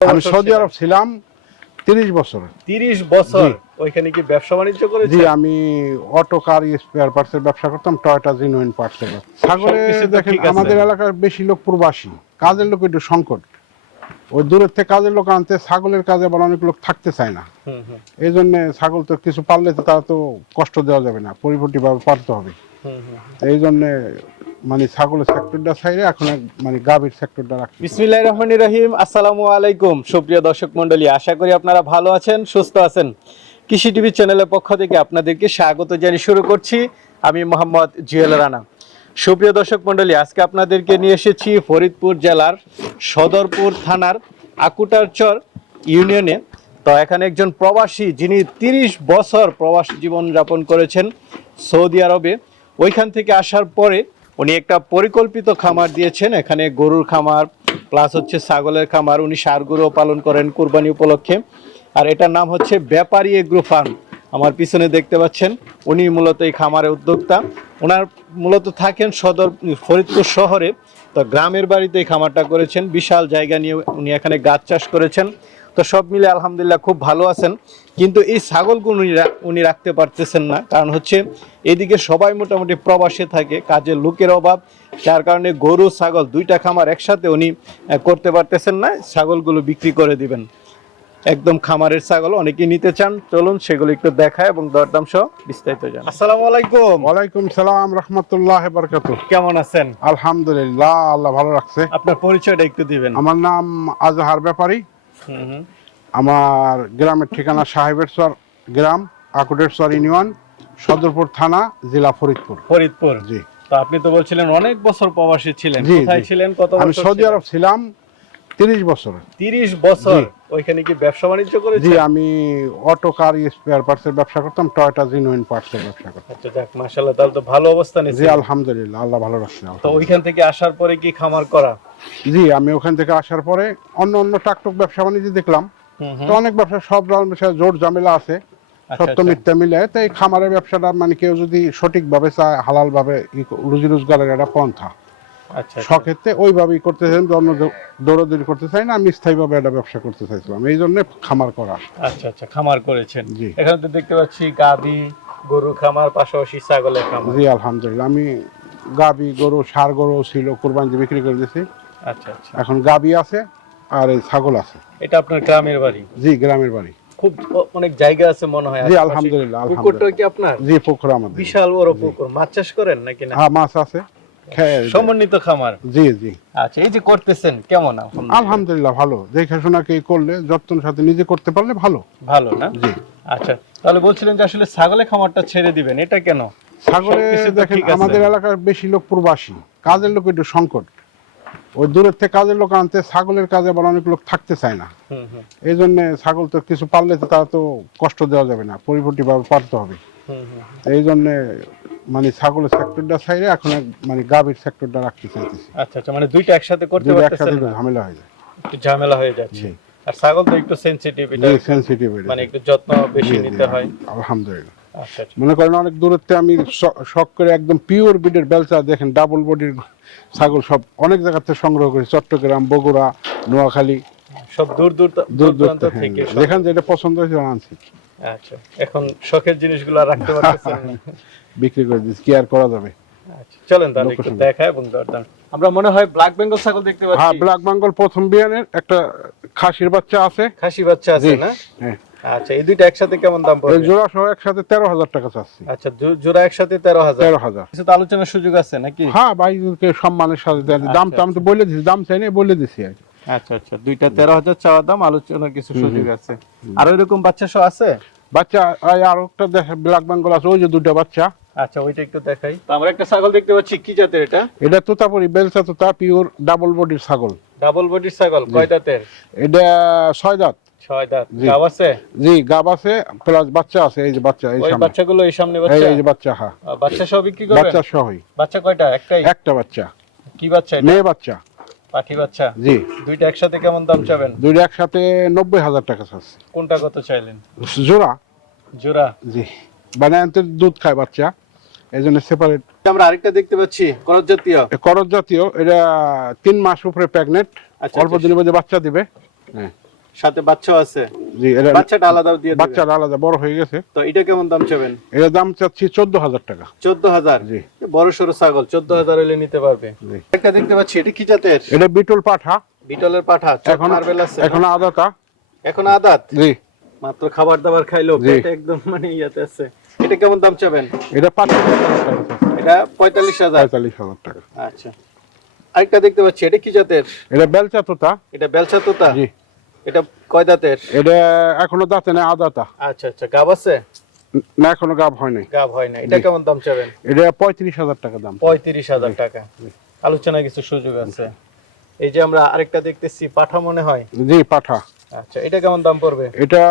আমি সৌদি আরব ছিলাম তিরিশ বছর। তিরিশ বছর ওইখানে কি ব্যবসা বাণিজ্য জি আমি অটো কার স্পেয়ার পার্টসের ব্যবসা করতাম টয়টা জিনুইন পার্টসের সাগরে দেখেন আমাদের এলাকার বেশি লোক প্রবাসী কাজের লোক একটু সংকট। ওই দূরের থেকে কাজের লোক আনতে ছাগলের কাজে আবার অনেক লোক থাকতে চায় না। এই জন্য ছাগল তো কিছু পারলে তো তারা তো কষ্ট দেওয়া যাবে না পরিপূর্তিভাবে পারতে হবে। এই জন্য মানে ছাগলের সেক্টরটা ছাইরে এখন মানে গাভীর সেক্টরটা রাখছি। বিসমিল্লাহির রহমানির রহিম, আসসালামু আলাইকুম। সুপ্রিয় দর্শক মণ্ডলী, আশা করি আপনারা ভালো আছেন, সুস্থ আছেন। কৃষি টিভি চ্যানেলের পক্ষ থেকে আপনাদেরকে স্বাগত জানিয়ে শুরু করছি। আমি মোহাম্মদ জুয়েল রানা। সুপ্রিয় দর্শক মণ্ডলী, আজকে আপনাদেরকে নিয়ে এসেছি ফরিদপুর জেলার সদরপুর থানার আকুটারচর ইউনিয়নে। তো এখানে একজন প্রবাসী, যিনি তিরিশ বছর প্রবাস জীবন যাপন করেছেন সৌদি আরবে। ওইখান থেকে আসার পরে উনি একটা পরিকল্পিত খামার দিয়েছেন। এখানে গরুর খামার প্লাস হচ্ছে ছাগলের খামার। উনি সার গরুও পালন করেন কুরবানি উপলক্ষে। আর এটার নাম হচ্ছে ব্যাপারী এগ্রো ফার্ম। আমার পিছনে দেখতে পাচ্ছেন, উনি মূলত এই খামারের উদ্যোক্তা। ওনার মূলত থাকেন সদর, ফরিদপুর শহরে। তো গ্রামের বাড়িতে এই খামারটা করেছেন। বিশাল জায়গা নিয়ে উনি এখানে গাছ চাষ করেছেন। তো সব মিলে আলহামদুলিল্লাহ খুব ভালো আছেন। কিন্তু এই ছাগলগুলো উনি উনি রাখতে পারতেছেন না। কারণ হচ্ছে এদিকে সবাই মোটামুটি প্রবাসে থাকে কাজের লোকের অভাব। যার কারণে গরু ছাগল দুইটা খামার একসাথে উনি করতে পারতেছেন না। ছাগলগুলো বিক্রি করে দিবেন। একদম খামারের ছাগল অনেকেই নিতে চান। চলুন সেগুলো একটু দেখায় এবং দরদাম সহ বিস্তারিত জান আসসালামু আলাইকুম। ওয়ালাইকুম সালাম রহমতুল্লাহ বরকাত কেমন আছেন? আলহামদুলিল্লাহ আল্লাহ ভালো রাখছে। আপনার পরিচয়টা একটু দিবেন। আমার নাম আজহার ব্যাপারী। আমার গ্রামের ঠিকানা সাহেবের চর গ্রাম আকুটের সর ইউনিয়ন সদরপুর থানা জেলা ফরিদপুর। ফরিদপুর। জি। তো আপনি তো বলছিলেন অনেক বছর প্রবাসী ছিলেন। কোথায় ছিলেন? কত আমি সৌদি আরব ছিলাম তিরিশ বছর। তিরিশ বছর? ওইখানে কি ব্যবসা বাণিজ্য জি আমি অটো কার স্পেয়ার পার্টসের ব্যবসা করতাম টয়টা জিনুইন পার্টসের ব্যবসা করতাম। আচ্ছা যাক মাশাআল্লাহ তাহলে তো ভালো অবস্থানে জি আলহামদুলিল্লাহ আল্লাহ ভালো রাখছে তো ওইখান থেকে আসার পরে কি খামার করা? জি আমি ওখান থেকে আসার পরে অন্য অন্য টাকটুক ব্যবসা বাণিজ্য দেখলাম। তো অনেক ব্যবসা সব জোর ঝামেলা আছে। আচ্ছা, সত্য আচ্ছা। মিথ্যা মিলে তো এই খামারের ব্যবসাটা মানে কেউ যদি সঠিকভাবে চায় হালাল ভাবে রুজি রোজগারের একটা পন্থা। সক্ষেত্রে ওইভাবেই করতে চাই অন্য দৌড়াদৌড়ি করতে চাই না আমি স্থায়ীভাবে একটা ব্যবসা করতে চাইছিলাম। এই জন্য খামার করা। আচ্ছা আচ্ছা খামার করেছেন। জি। এখানে তো দেখতে পাচ্ছি গাবি গরু খামার পাশাপাশি ছাগলের খামার। জি আলহামদুলিল্লাহ। আমি গাবি গরু সার গরু ছিল কোরবানি বিক্রি করে দিয়েছি। আচ্ছা আচ্ছা। এখন গাবি আছে আর এই ছাগল আছে। এটা আপনার গ্রামের বাড়ি? জি গ্রামের বাড়ি। খুব অনেক জায়গা আছে মনে হয় জি। আলহামদুলিল্লাহ, পুকুরটা কি আপনার? জি পুকুর আমাদের। বিশাল বড় পুকুর। মাছ চাষ করেন নাকি না? হ্যাঁ মাছ আছে। সমন্বিত খামার। জি জি। আচ্ছা এই যে করতেছেন কেমন আলহামদুলিল্লাহ? ভালো। দেখাশোনা কে করলে যত্নের সাথে নিজে করতে পারলে ভালো। ভালো না? জি। আচ্ছা তাহলে বলছিলেন যে আসলে ছাগলের খামারটা ছেড়ে দিবেন এটা কেন? তো দেখেন আমাদের এলাকার বেশি লোক প্রবাসী কাজের লোক একটু সংকট। ওই দূরের থেকে কাজের লোক আনতে ছাগলের কাজে আবার অনেক লোক থাকতে চায় না। এই জন্য ছাগল তো কিছু পারলে তো তারা তো কষ্ট দেওয়া যাবে না পরিপূর্তিভাবে পারতে হবে। এই জন্য মানে ছাগলের সেক্টরটা ছাইরে এখন মানে গাভীর সেক্টরটা রাখতে চাইতেছি। আচ্ছা আচ্ছা মানে দুইটা একসাথে করতে পারতেছেন একসাথে না? ঝামেলা হয়ে যায়। একটু ঝামেলা হয়ে যাচ্ছে। জি। আর ছাগল তো একটু সেনসিটিভ এটা সেন্সিটিভ মানে একটু যত্ন বেশি নিতে হয়। আলহামদুলিল্লাহ। আচ্ছা আচ্ছা। মনে করেন অনেক দূরত্বে আমি শ- শখ করে একদম পিওর বিডের বেলচা দেখেন ডাবল বডির ছাগল সব অনেক জায়গা থেকে সংগ্রহ করি চট্টগ্রাম বগুড়া নোয়াখালী। সব দূর দূর দূর দূর দূর দূরান্ত থেকে সব- যেখানে যেটা পছন্দ হয়েছে আনছি। আচ্ছা এখন শখের জিনিসগুলো রাখতে পারতেছেন বিক্রি করে দিচ্ছি কি আর করা যাবে? আচ্ছা চলেন তাহলে একটু। দেখায় এবং দরদাম আমরা মনে হয় ব্ল্যাক বেঙ্গল ছাগল দেখতে হ্যাঁ ব্ল্যাক বেঙ্গল প্রথম বিয়ানের একটা খাসির বাচ্চা আছে। খাসি বাচ্চা আছে না? হ্যাঁ। আচ্ছা এই দুইটা একসাথে কেমন দাম পড়বে? জোড়া সহ একসাথে তেরো হাজার টাকা চাচ্ছি। আচ্ছা জোড়া একসাথে তেরো হাজার। তেরো হাজার। কিছু তো আলোচনার সুযোগ আছে নাকি? হ্যাঁ ভাইকে সম্মানের সাথে দাম তো আমি তো বলে দিছি দাম চাই না বলে দিছি আর কি। আচ্ছা আচ্ছা। দুইটা তেরো হাজার চাওয়া দাম আলোচনার কিছু সুযোগ আছে। আর ওইরকম বাচ্চা সহ আছে? বাচ্চা আর একটা দেখে ব্ল্যাক বেঙ্গল আছে ওই যে দুটো বাচ্চা। আচ্ছা ওইটা একটু দেখাই। আমরা একটা ছাগল দেখতে পাচ্ছি কি জাতের এটা? এটা তোতাপুরি বেলচা তোতা পিওর ডাবল বডির ছাগল। ডাবল বডির ছাগল কয় দাঁতের? এটা ছয় দাঁত। ছয় দাঁত। জি। গাব আছে? জি গাব আছে প্লাস বাচ্চা আছে এই যে বাচ্চা এই ওই সামনে। বাচ্চাগুলো এই সামনে বাচ্চা? এই যে বাচ্চা হ্যাঁ। বাচ্চা সহ বিক্রি করবেন বাচ্চা সহই। বাচ্চা কয়টা? একটাই? একটা বাচ্চা। কি বাচ্চা মেয়ে বাচ্চা। পাঠি বাচ্চা? জি। দুইটা একসাথে কেমন দাম চাবেন? দুইটা একসাথে নব্বই হাজার টাকা চাচ্ছে। কোনটা কত চাইলেন? জোড়া? জোড়া। জি। বানায়ন্তের দুধ খায় বাচ্চা এই জন্য সেপারেট আমরা আরেকটা দেখতে পাচ্ছি করজ জাতীয়। করজ জাতীয় এটা তিন মাস উপরে প্রেগনেন্ট আচ্ছা, অল্প আচ্ছা। দিনের মধ্যে বাচ্চা দিবে। হ্যাঁ। সাথে বাচ্চাও আছে। জি এটা বাচ্চাটা আলাদাও দিয়ে দিবেন। বাচ্চারা আলাদা বড় হয়ে গেছে। তো এটা কেমন দাম চাবেন? এটার দাম চাচ্ছি চোদ্দ হাজার টাকা। চোদ্দ হাজার জি। বড় সড়ো ছাগল চোদ্দ হাজার হলে নিতে পারবে। জি। একটা দেখতে পাচ্ছি এটা কি জাতের? এটা বিটল পাঠা। বিটলের পাঠা চোখ এখন মার্বেল আছে। এখন আদাতা। এখন আদাত? জি। মাত্র খাবার দাবার খাইলো জি। পেট একদম মানে ইয়াতে আছে। এটা কেমন দাম চাবেন? এটা পঁয়তাল্লিশ হাজার এটা পঁয়তাল্লিশ হাজার? পঁয়তাল্লিশ হাজার টাকা। আচ্ছা। আরেকটা দেখতে পাচ্ছি এটা কি জাতের? এটা বেলচা তোতা এটা বেলচা তোতা জি। এটা কয় দাঁতের? এটা এখনও দাঁতে নেই আদাতা আচ্ছা আচ্ছা গাব আছে? না এখনও গাব হয় নাই। গাব হয় না এটা কেমন দাম চাবেন? এটা পঁয়ত্রিশ হাজার টাকা দাম। পঁয়ত্রিশ হাজার টাকা। আলোচনা কিছু সুযোগ আছে। এই যে আমরা আরেকটা দেখতেছি পাঠা মনে হয়? জি পাঠা। আচ্ছা এটা কেমন দাম পড়বে? এটা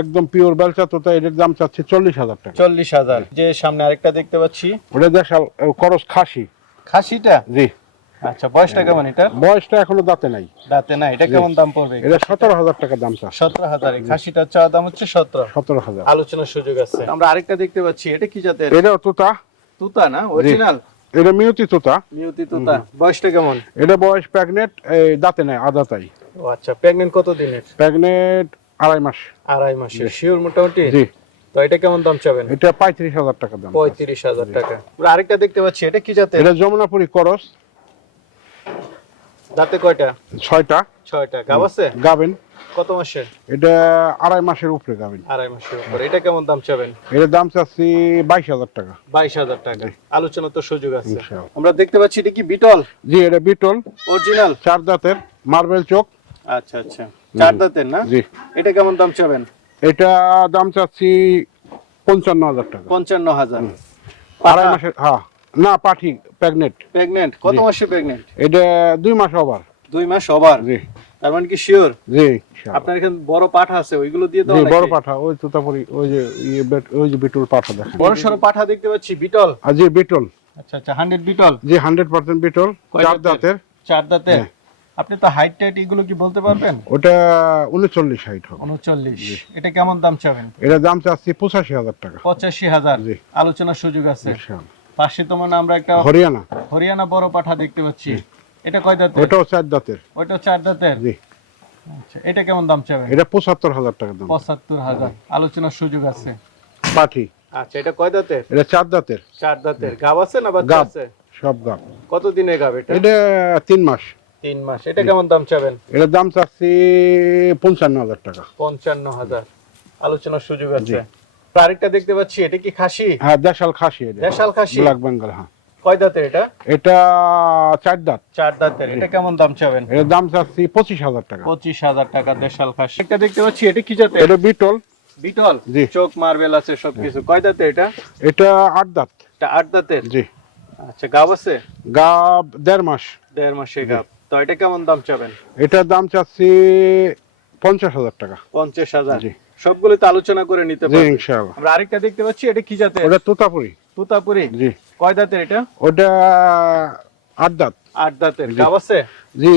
একদম পিওর বেলচা তোতা এটার দাম চাচ্ছে চল্লিশ হাজার টাকা। চল্লিশ হাজার। যে সামনে আরেকটা দেখতে পাচ্ছি। ওটা দেশাল করস খাসি। খাসিটা? জি। আচ্ছা বয়সটা কেমন এটা বয়সটা এখনও দাঁতে নাই। দাঁতে না এটা কেমন দাম পড়বে? এটা সতেরো হাজার টাকা দাম চা সতেরো হাজার খাসিটার দাম হচ্ছে সতেরো। সতেরো হাজার। আলোচনার সুযোগ আছে। আমরা আরেকটা দেখতে পাচ্ছি এটা কি জাতের? এটাও তোতা। তুতা না? অরিজিনাল এটা মিউতি তোতা। মিউতি তুতা। বয়সটা কেমন? এটা বয়স প্রেগনেন্ট দাঁতে নাই আদাতাই ও আচ্ছা প্রেগনেন্ট কত দিনের? প্রেগনেন্ট আড়াই মাস। আড়াই মাসের শিওর মোটামুটি? জি। তো এটা কেমন দাম চাবেন? এটা পঁয়ত্রিশ হাজার টাকা দাম পঁয়ত্রিশ হাজার টাকা। আমরা আরেকটা দেখতে পাচ্ছি এটা কি জাতের? এটা যমুনাপুরি করস। দাঁতে কয়টা? ছয়টা। ছয়টা। গাব আছে? গাবেন। কত মাসের? এটা আড়াই মাসের উপরে গাবেন। আড়াই মাসের উপর। এটা কেমন দাম চাবেন? এটার দাম চাচ্ছি বাইশ হাজার টাকা। বাইশ হাজার টাকা। আলোচনা তো সুযোগ আছে। আমরা দেখতে পাচ্ছি এটা কি বিটল? জি এটা বিটল। অরিজিনাল চার দাঁতের মার্বেল চোখ। আচ্ছা আচ্ছা। চার দাঁতের না? জি। এটা কেমন দাম চাবেন? এটা দাম চাচ্ছি পঞ্চান্ন হাজার টাকা। পঞ্চান্ন হাজার। আড়াই মাসের হ্যাঁ। না পাঠি প্রেগনেন্ট প্রেগনেন্ট কত মাসে প্রেগনেন্ট এটা দুই মাস ওভার দুই মাস ওভার জি। তার মানে কি শিওর জি আপনার এখানে বড় পাঠা আছে ওইগুলো দিয়ে জি দেওয়া বড় পাঠা ওই তোতাপুরি ওই যে ইয়ে ওই যে বিটল পাঠা দেখেন। বড় সড়ো পাঠা দেখতে পাচ্ছি বিটল। আর জি বিটল। আচ্ছা আচ্ছা হান্ড্রেড বিটল? জি হান্ড্রেড পার্সেন্ট বিটল চার দাঁতের? দাঁতের। চার দাঁতে হ্যাঁ। আপনি তো হাইট টাইট এগুলো কি বলতে পারবেন? ওটা উনচল্লিশ হাইট হবে। উনচল্লিশ। এটা কেমন দাম চাবেন? এটা দাম চাচ্ছি পঁচাশি হাজার টাকা। পঁচাশি হাজার। জি। আলোচনার সুযোগ আছে। ইনশাআল্লাহ। পাশে তো মানে আমরা একটা হরিয়ানা। হরিয়ানা বড় পাঠা দেখতে পাচ্ছি। এটা কয় দাঁতের? ওটাও চার দাঁতের। ওইটা চার দাঁতের? জি। আচ্ছা এটা কেমন দাম চাবেন? এটা পঁচাত্তর হাজার টাকা দাম। পঁচাত্তর হাজার। আলোচনার সুযোগ আছে। পাঠি। আচ্ছা এটা কয় দাঁতের? এটা চার দাঁতের। চার দাঁতের। গাব আছে না বাচ্চা গাব। আছে? সব গাব। কত দিনে গাব এটা? এটা তিন মাস। তিন মাস। এটা কেমন দাম চাবেন? এটার দাম চাচ্ছি পঞ্চান্ন হাজার টাকা। পঞ্চান্ন হাজার। আলোচনার সুযোগ আছে। জি। আরেকটা দেখতে পাচ্ছি এটা কি খাসি? হ্যাঁ দেশাল খাসি এটা। দেশাল খাসি? ব্ল্যাক বেঙ্গল হ্যাঁ। কয় দাঁতের এটা? এটা চার দাঁত। চার দাঁতের। এটা কেমন দাম চাবেন? এটার দাম চাচ্ছি পঁচিশ হাজার টাকা। পঁচিশ হাজার টাকা দেশাল খাসি। একটা দেখতে পাচ্ছি এটা কি জাতের? এটা বিটল। বিটল? জি। চোখ মার্বেল আছে সবকিছু। কয় দাঁতের এটা? এটা আট দাঁত। এটা আট দাঁতের? জি। আচ্ছা গাব আছে? গাব দেড় মাস। দেড় মাসে গাব। তো এটা কেমন দাম চাবেন? এটার দাম চাচ্ছি পঞ্চাশ হাজার টাকা। পঞ্চাশ হাজার। জি। সবগুলো তো আলোচনা করে নিতে জি পারবেন ইনশাআল্লাহ। আমরা আরেকটা দেখতে পাচ্ছি এটা কি জাতের? ওটা তোতাপুরি। তুতাপুরি? জি। কয় দাঁতের এটা? ওটা আট দাঁত। আট দাঁতের। গাব আছে? জি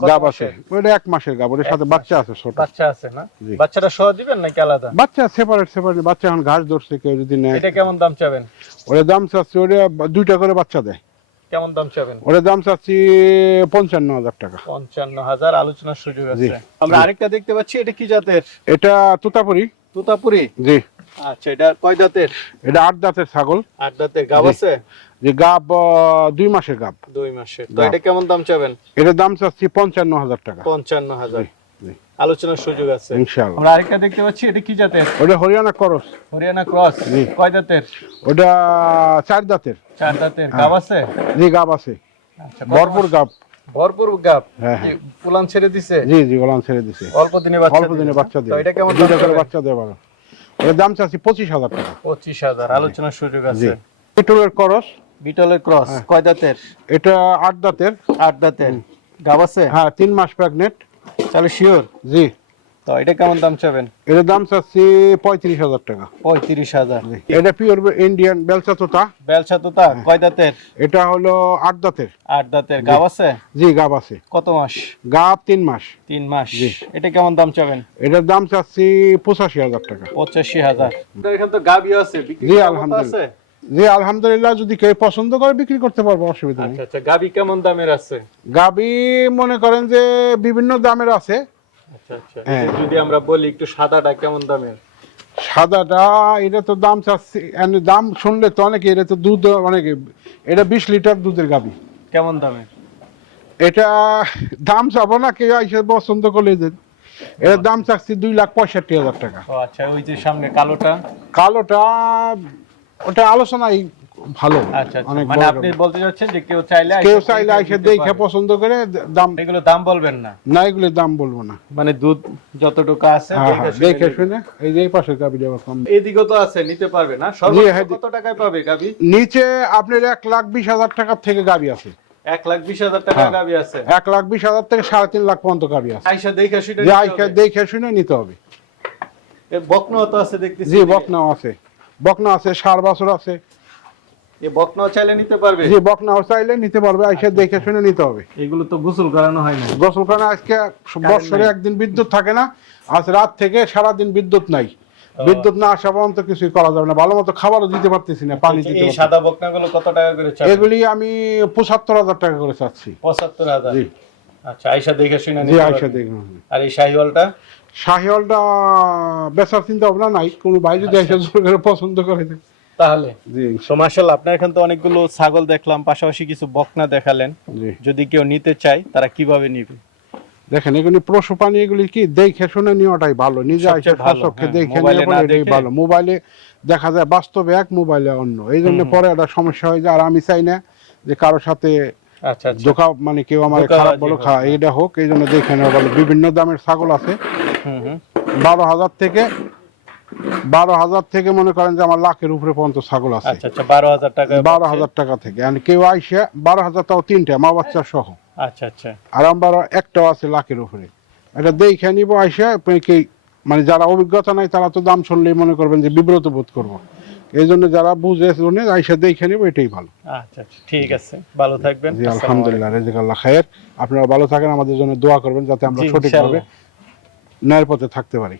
গাব আছে? ওটা এক মাসের গাব ওটার সাথে বাচ্চা আছে ছোট। বাচ্চা আছে না? বাচ্চাটা সহ দিবেন নাকি আলাদা? বাচ্চা সেপারেট সেপারেট বাচ্চা এখন ঘাস ধরছে কেউ যদি নেয়। এটা কেমন দাম চাবেন? ওটা দাম চাচ্ছি ওটা দুইটা করে বাচ্চা দেয়। কেমন দাম চাবেন? ওটা দাম চাচ্ছি পঞ্চান্ন হাজার টাকা। পঞ্চান্ন হাজার আলোচনার সুযোগ আছে। আমরা আরেকটা দেখতে পাচ্ছি এটা কি জাতের? এটা তোতাপুরি। তুতাপুরি? জি। আচ্ছা এটা কয় দাঁতের? এটা আট দাঁতের ছাগল। আট দাঁতের গাব আছে? যে গাব দুই মাসের গাব। দুই মাসের। তো এটা কেমন দাম চাবেন? এটার দাম চাচ্ছি পঞ্চান্ন হাজার টাকা পঞ্চান্ন হাজার। আলোচনার সুযোগ আছে। ইনশাআল্লাহ। আমরা আরেকটা দেখতে পাচ্ছি এটা কি জাতের? ওটা হরিয়ানা করস। হরিয়ানা ক্রস। কয় দাঁতের? ওটা চার দাঁতের। চার দাঁতের হ্যাঁ। গাব আছে? জি গাব আছে। আচ্ছা, ভরপুর গাব। ভরপুর গাব? হ্যাঁ, হ্যাঁ। পুলান ছেড়ে দিছে? জি জি ওলান ছেড়ে দিছে। অল্প দিনে বাচ্চা অল্প দিনে বাচ্চা তো এটা কেমন দাম দুইটা করে বাচ্চা দেবে ভালো। ওটার দাম চাচ্ছি পঁচিশ হাজার টাকা। পঁচিশ হাজার আলোচনার সুযোগ আছে। পেট্রোলের করস। বিটলের ক্রস। কয় দাঁতের? এটা আট দাঁতের। আট দাঁতের। গাব আছে? হ্যাঁ তিন মাস প্রেগনেন্ট। তাহলে শিওর? জি। তো এটা কেমন দাম চাবেন? এটার দাম চাচ্ছি পঁয়ত্রিশ হাজার টাকা। পঁয়ত্রিশ হাজার। এটা পিওর ইন্ডিয়ান বেলচা তোতা বেলসা তোতা কয় দাঁতের? এটা হলো আট দাঁতের। আট দাঁতের। গাব আছে? জি গাব আছে। কত মাস? গাব তিন মাস। তিন মাস। জি। এটা কেমন দাম চাবেন? এটার দাম চাচ্ছি পঁচাশি হাজার টাকা। পঁচাশি হাজার। এখানে তো গাবি আছে জি, আলহামদুলিল্লাহ। জি আলহামদুলিল্লাহ যদি কেউ পছন্দ করে বিক্রি করতে পারব অসুবিধা নেই। আচ্ছা আচ্ছা গাবি কেমন দামের আছে? গাবি মনে করেন যে বিভিন্ন দামের আছে। আচ্ছা আচ্ছা। হ্যাঁ। যদি আমরা বলি একটু সাদাটা কেমন দামের? সাদাটা এটা তো দাম চাচ্ছি এমনি দাম শুনলে তো অনেকে এটা তো দুধ অনেকে এটা বিশ লিটার দুধের গাবি। কেমন দামের? এটা দাম চাবো না কেউ এসে পছন্দ করলে যে এটার দাম চাচ্ছি দুই লাখ পঁয়ষট্টি হাজার টাকা। আচ্ছা ওই যে সামনে কালোটা? কালোটা ওটা আলোচনাই ভালো। আচ্ছা আচ্ছা। অনেক মানে আপনি বলতে যে কেউ চাইলে কেউ চাইলে এসে দেখে পছন্দ করে দাম এগুলো দাম বলবেন না। না এগুলোর দাম বলব না। মানে দুধ যতটুকু আছে হ্যাঁ হ্যাঁ শুনে দেখে শুনে এই যে পাশে গাবি কম। এদিকেও তো আছে নিতে পারবে না। সর্বোচ্চ কত টাকায় পাবে গাবি নিচে আপনার এক লাখ বিশ হাজার টাকার থেকে গাবি আছে। এক লাখ বিশ হাজার টাকা হ্যাঁ। গাবি আছে? এক লাখ বিশ হাজার থেকে সাড়ে তিন লাখ পর্যন্ত গাবি আছে। আইসা দেখে আইসা দেখে শুনে নিতে হবে। বকনাও তো আছে দেখতেছি। জি বকনাও আছে। বকনা আছে সার বছর আছে। এই বকনাও চাইলে নিতে পারবে? জি বকনাও চাইলে নিতে পারবে আইসা দেখে শুনে নিতে হবে। এগুলো তো গোসল করানো হয় না গোসলখানে আজকে বছরে একদিন বিদ্যুৎ থাকে না আজ রাত থেকে সারাদিন বিদ্যুৎ নাই। বিদ্যুৎ না আসা পর্যন্ত কিছুই করা যাবে না। ভালো মতো খাবারও দিতে পারতেছি না পানি দিতে এই পারতেছি না। সাদা বকনাগুলো কত টাকা করে এগুলি আমি পঁচাত্তর হাজার টাকা করে চাচ্ছি। পঁচাত্তর হাজার? জি। আচ্ছা আইসা দেখে শুনে জি নিতে আইসা আর এই শাহিওয়ালটা? শাহিওয়ালটা বেচার চিন্তা ভাবনা নাই কোনো ভাই যদি আচ্ছা, জোর করে পছন্দ করে দেয়। তাহলে? তো আপনার এখানে তো অনেকগুলো ছাগল দেখলাম পাশাপাশি কিছু বকনা দেখালেন। যদি কেউ নিতে চায় তারা কীভাবে নিবে? দেখেন এগুলি পশু এগুলি কি দেখে শুনে নেওয়াটাই ভালো। নিজে আইসা হ্যাঁ। দেখে মোবাইলে নিয়ে এটাই ভালো। মোবাইলে দেখা যায় বাস্তবে এক মোবাইলে অন্য। এই জন্য পরে একটা সমস্যা হয়ে যায় আর আমি চাই না যে কারোর সাথে আচ্ছা আচ্ছা। ধোকা মানে কেউ আমার খারাপ বলো খা এইটা হোক এই জন্য দেখে নেওয়া ভালো। বিভিন্ন দামের ছাগল আছে। বারো হাজার থেকে বারো হাজার থেকে মনে করেন যে আমার লাখের উপরে পর্যন্ত ছাগল আছে। আচ্ছা আচ্ছা বারো হাজার টাকা বারো হাজার টাকা থেকে। আর কেউ আইসে বারো হাজার তাও তিনটা মা বাচ্চা সহ। আচ্ছা আচ্ছা। আর আমার একটাও আছে লাখের উপরে। এটা দেখে নিব আইসে মানে যারা অভিজ্ঞতা নাই তারা তো দাম শুনলেই মনে করবেন যে বিব্রত বোধ করব। এই জন্য যারা বুঝে শুনে আইসে দেখে নিব এটাই ভালো। আচ্ছা আচ্ছা ঠিক আছে। ভালো থাকবেন। জি আলহামদুলিল্লাহ রেজিকাল্লাহ খায়ের। আপনারা ভালো থাকেন আমাদের জন্য দোয়া করবেন যাতে আমরা সঠিকভাবে ন্যায়ের পথে থাকতে পারি।